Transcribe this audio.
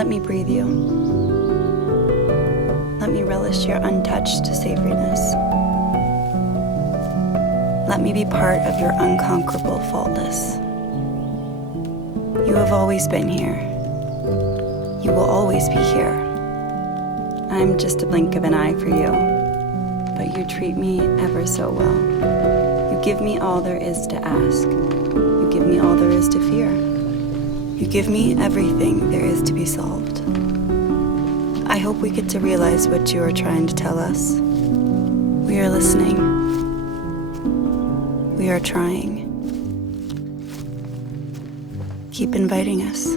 Let me breathe you. Let me relish your untouched savoriness. Let me be part of your unconquerable faultless. You have always been here. You will always be here. I'm just a blink of an eye for you, but you treat me ever so well. You give me all there is to ask. You give me all there is to fear. You give me everything there is to be solved. I hope we get to realize what you are trying to tell us. We are listening. We are trying. Keep inviting us.